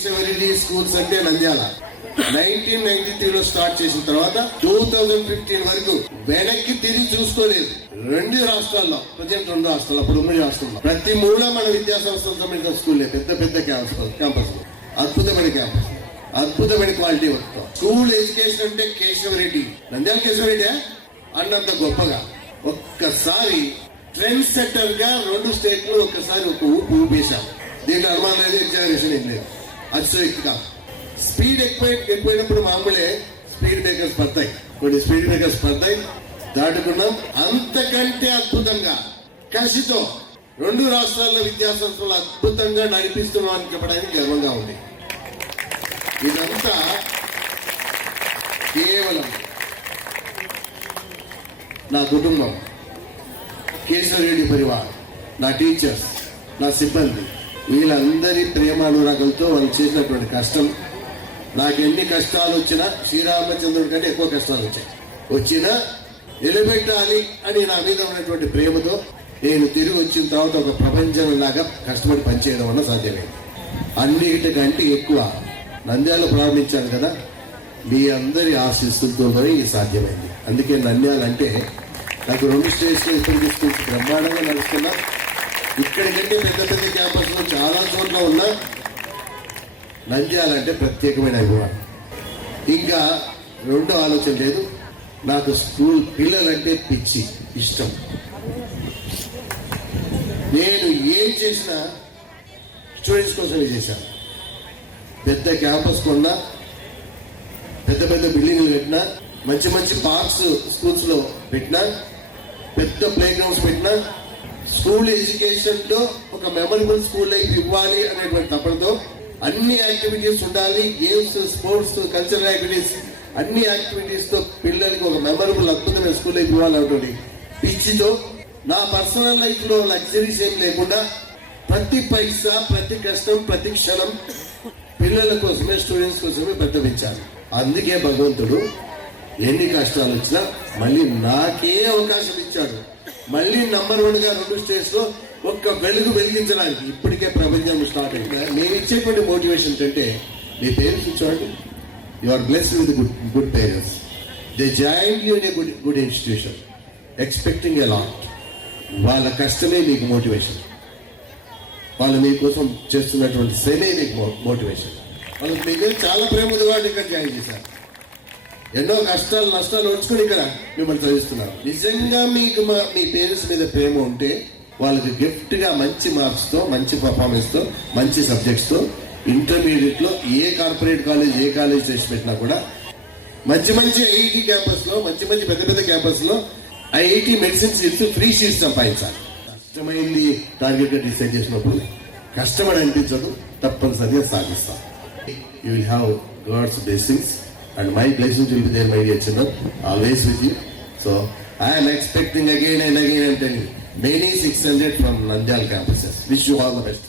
Keshavareddy schools అంటే Nandyal 1993లో start చేసిన తర్వాత 2015 వరకు వెనక్కి తిరిగి చూసుకోలేదు. 2 రాష్ట్రాల్లో, ప్రజెంట్ 2 రాష్ట్రాల్లో, అప్పుడు ఉమ్మడి రాష్ట్రంలో ప్రతి మూల మన విద్యా సంస్థలు సంబంధించిన స్కూల్లే, పెద్ద పెద్ద క్యాంపస్, అద్భుతమైన క్యాంపస్, అద్భుతమైన క్వాలిటీ వర్క్. స్కూల్ ఎడ్యుకేషన్ అంటే కేశవరెడ్డి, నంద్యాల కేశవరెడ్డి అన్నంత గొప్పగా ఒక్కసారి ట్రెండ్ సెట్టర్ గా 2 స్టేట్లు ఒక్కసారి ఒక ఊపు ఊపేశాం. దీంట్లో అనుమానం లేదు, ఎగ్జామినేషన్ ఏం లేదు. అతిశయోక్తిగా స్పీడ్ ఎక్కువైనప్పుడు మామూలే స్పీడ్ బ్రేకర్స్ పడతాయి, కొన్ని స్పీడ్ బ్రేకర్స్ పడతాయి, దాటుకున్నాం. అంతకంటే అద్భుతంగా కసితో 2 రాష్ట్రాల్లో విద్యా సంస్థలు అద్భుతంగా నడిపిస్తున్నామని చెప్పడానికి గర్వంగా ఉంది. ఇదంతా కేవలం నా కుటుంబం, కేశవరెడ్డి పరివార్, నా టీచర్స్, నా సిబ్బంది, వీళ్ళందరి ప్రేమానురాగంతో వాళ్ళు చేసినటువంటి కష్టం. నాకు ఎన్ని కష్టాలు వచ్చినా, శ్రీరామచంద్రుడి కంటే ఎక్కువ కష్టాలు వచ్చినా నిలబెట్టాలి అని నా మీద ఉన్నటువంటి ప్రేమతో నేను తిరిగి వచ్చిన తర్వాత ఒక ప్రపంచం లాగా కష్టపడి పనిచేయడం వల్ల సాధ్యమైంది. అన్నిటికంటే ఎక్కువ నంద్యాల ప్రారంభించాను కదా, మీ అందరి ఆశీస్సులతోనే ఇది సాధ్యమైంది. అందుకే నంద్యాల అంటే నాకు 2 స్టేట్స్ స్కూల్స్ బ్రహ్మాండంగా నడుస్తున్నా. ఇక్కడికంటే పెద్ద పెద్ద క్యాంపస్లో చాలా చోట్ల ఉన్నా నంద్యాల అంటే ప్రత్యేకమైన అభిమానం. ఇంకా 2 ఆలోచన లేదు. నాకు స్కూల్ పిల్లలంటే పిచ్చి, ఇష్టం. నేను ఏం చేసినా స్టూడెంట్స్ కోసమే చేశాను. పెద్ద క్యాంపస్ కొన్నా, పెద్ద పెద్ద బిల్డింగ్లు పెట్టినా, మంచి మంచి పార్క్స్ స్కూల్స్ లో పెట్టినా, పెద్ద ప్లే గ్రౌండ్స్ పెట్టినా, స్కూల్ ఎడ్యుకేషన్ లో ఒక మెమరబుల్ స్కూల్ లైఫ్ ఇవ్వాలి అనేటువంటి తపనతో అన్ని యాక్టివిటీస్ ఉండాలి. గేమ్స్, స్పోర్ట్స్, కల్చరల్ యాక్టివిటీస్, అన్ని యాక్టివిటీస్ తో పిల్లలకి ఒక మెమరబుల్ అద్భుతమైన స్కూల్ లైఫ్ ఇవ్వాలనుకోండి పిచ్చితో. నా పర్సనల్ లైఫ్ లో లగ్జరీస్ ఏం లేకుండా ప్రతి పైసా, ప్రతి కష్టం, ప్రతి క్షణం పిల్లల కోసమే, స్టూడెంట్స్ కోసమే పెద్దవించాలి. అందుకే భగవంతుడు ఎన్ని కష్టాలు వచ్చినా మళ్ళీ నాకే అవకాశం ఇచ్చాడు. మళ్ళీ నంబర్ 1 గా 2 స్టేట్స్ లో ఒక్క వెలుగు వెలిగించడానికి. ఇప్పటికే ప్రపంచం స్టార్ట్ అయింది. నేను ఇచ్చేటువంటి మోటివేషన్ అంటే, మీ పేరెంట్స్ చూడండి, you are blessed with good parents. They join you in a good institution expecting a lot. వాళ్ళ కష్టమే మీకు మోటివేషన్, వాళ్ళు మీకోసం చేస్తున్నటువంటి శ్రమే మీకు మోటివేషన్. వాళ్ళకి మీ మీద చాలా ప్రేమ ఉంది కాబట్టి ఇక్కడ జాయిన్ చేశారు. ఎన్నో కష్టాలు, నష్టాలు వచ్చుకొని ఇక్కడ మిమ్మల్ని చదివిస్తున్నారు. నిజంగా మీకు మీ పేరెంట్స్ మీద ప్రేమ ఉంటే వాళ్ళకి గిఫ్ట్ గా మంచి మార్క్స్ తో, మంచి పర్ఫార్మెన్స్ తో, మంచి సబ్జెక్ట్స్ తో ఇంటర్మీడియట్ లో ఏ కార్పొరేట్ కాలేజ్, ఏ కాలేజ్ చేసి పెట్టినా కూడా మంచి మంచి ఐఐటి క్యాంపస్ లో, మంచి మంచి పెద్ద పెద్ద క్యాంపస్ లో IIT medicine seats, free seats సంపాదించాలి. కష్టమైంది టార్గెట్ గా డిసైడ్ చేసినప్పుడు కష్టపడి అనిపించదు, తప్పనిసరిగా సాధిస్తాం. You will have God's blessings and my blessings will be there, my dear children, always with you. So I am expecting again and again and again many 600 from Nandyal campuses. Wish you all the best.